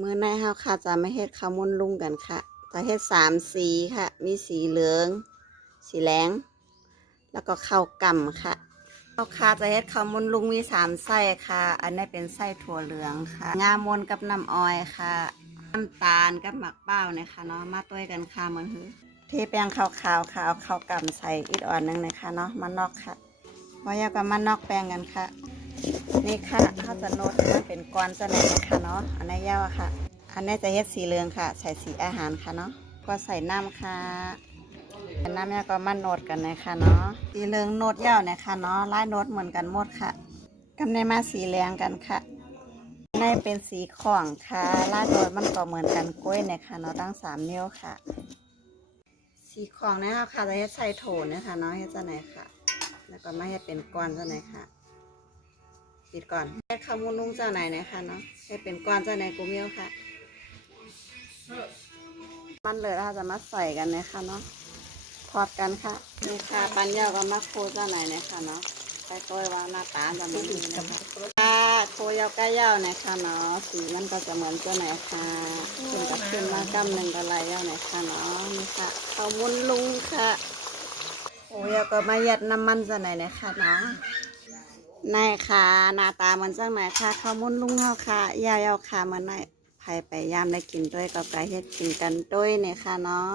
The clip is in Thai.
มื้อในเฮาค่ะจะไม่เฮ็ดข้าวมุนลุงกันค่ะจะเฮ็ด3 สีค่ะมีสีเหลืองสีแดงแล้วก็ข้าวกล่ำค่ะข้าวค่ะจะเฮ็ดข้าวมุนลุงมี3 ไส้ค่ะอันนี้เป็นไส้ถั่วเหลืองค่ะงามนกับน้ำอ้อยค่ะน้ำตาลกับหมักเป้านะคะเนาะมาต้วยกันค่ะเหมือนคือเทแป้งขาวๆค่ะเอาข้าวกล่ำใส่อีกอ่อนนึงนะคะเนาะมานอกค่ะพอยาก็มานอกแป้งกันค่ะนี่ค่ะข้าวจะโนดมันเป็นก้อนจะไหนนะคะเนาะอันนี้ยาวค่ะอันนี้จะเฮ็ดสีเหลืองค่ะใส่สีอาหารค่ะเนาะก็ใส่น้ำค่ะน้ำเนี่ยก็มาโนดกันนะคะเนาะสีเหลืองโนดยาวนะคะเนาะลายโนดเหมือนกันหมดค่ะกำในมาสีแดงกันค่ะในเป็นสีของค่ะลายโนดมันก็เหมือนกันกล้วยนะคะเนาะตั้ง3 นิ้วค่ะสีของนะคะค่ะจะเฮ็ดใส่โถนะคะเนาะเฮ็ดจะไหนค่ะแล้วก็มาเฮ็ดเป็นก้อนจะไหนค่ะปิดก่อนเฮ็ดข้าวมุนลุงเจ้าไหนนะคะเนาะเฮ็ดเป็นก้อนเจ้าไหนกูเมียวค่ะมันเลยเราจะมาใส่กันนะคะเนาะทอดกันค่ะนี่ค่ะปันยาวก็มาโคเจ้าไหนนะคะเนาะใส่ตัวว่าหน้าตาจะเหมือนนี้นะคะค่ะโคยาวใกล้ยาวนะคะเนาะสีมันก็จะเหมือนเจ้าไหนค่ะขึ้นกับขึ้นมากำหนึ่งกระไรยาวนะคะเนาะนี่ค่ะข้าวมุนลุงค่ะโคยาวก็มายัดน้ำมันเจ้าไหนนะคะเนาะนายค่ะหน้าตาเหมือนจังไหนค่ะข้าวมุนลุงเฮาค่ะยาวๆค่ะเหมือนนายไผไปยามได้กินด้วยกับไก่เฮ็ดกินกันด้วยเนี่ยค่ะเนาะ